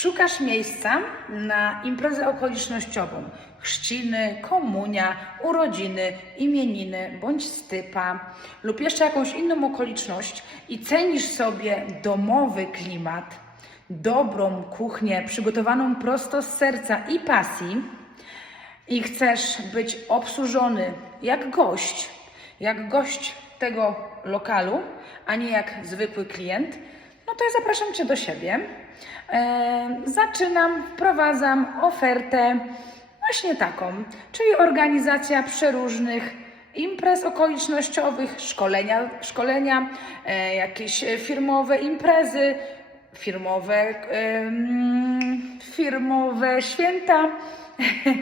Szukasz miejsca na imprezę okolicznościową, chrzciny, komunia, urodziny, imieniny bądź stypa. Lub jeszcze jakąś inną okoliczność i cenisz sobie domowy klimat, dobrą kuchnię przygotowaną prosto z serca i pasji i chcesz być obsłużony jak gość, jak gość tego lokalu, a nie jak zwykły klient, no to ja zapraszam Cię do siebie. Zaczynam, wprowadzam ofertę właśnie taką, czyli organizacja przeróżnych imprez okolicznościowych, szkolenia, szkolenia e, jakieś firmowe imprezy, firmowe, firmowe święta,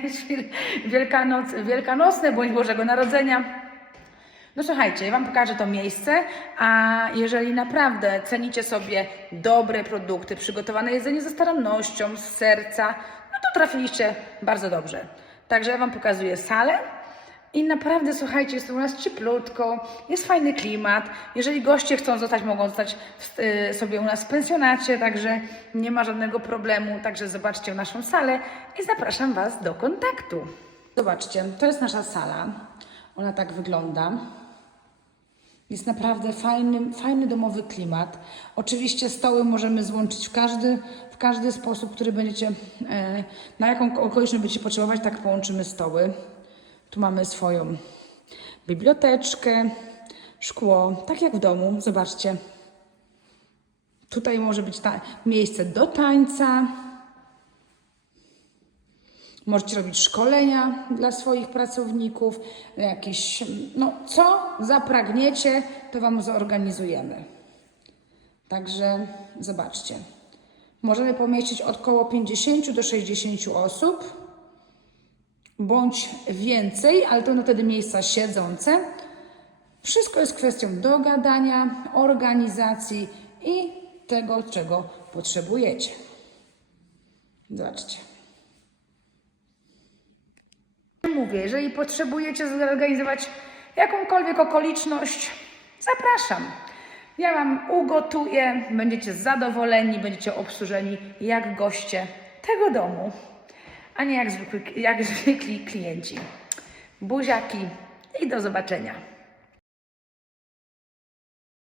Wielkanoc, wielkanocne bądź Bożego Narodzenia. No słuchajcie, ja Wam pokażę to miejsce, a jeżeli naprawdę cenicie sobie dobre produkty, przygotowane jedzenie ze starannością, z serca, no to trafiliście bardzo dobrze. Także ja Wam pokazuję salę i naprawdę słuchajcie, jest u nas cieplutko, jest fajny klimat. Jeżeli goście chcą zostać, mogą zostać w, y, sobie u nas w pensjonacie, także nie ma żadnego problemu. Także zobaczcie naszą salę i zapraszam Was do kontaktu. Zobaczcie, to jest nasza sala. Ona tak wygląda. Jest naprawdę fajny, fajny domowy klimat. Oczywiście stoły możemy złączyć w każdy, w każdy sposób, który będziecie, e, na jaką okoliczność będziecie potrzebować, tak połączymy stoły. Tu mamy swoją biblioteczkę, szkło, tak jak w domu, zobaczcie. Tutaj może być miejsce do tańca. Możecie robić szkolenia dla swoich pracowników, jakieś, no co zapragniecie, to Wam zorganizujemy. Także zobaczcie. Możemy pomieścić od około 50 do 60 osób, bądź więcej, ale to no wtedy miejsca siedzące. Wszystko jest kwestią dogadania, organizacji i tego, czego potrzebujecie. Zobaczcie. Mówię, jeżeli potrzebujecie zorganizować jakąkolwiek okoliczność, zapraszam. Ja Wam ugotuję, będziecie zadowoleni, będziecie obsłużeni jak goście tego domu, a nie jak zwykli, jak zwykli klienci. Buziaki i do zobaczenia.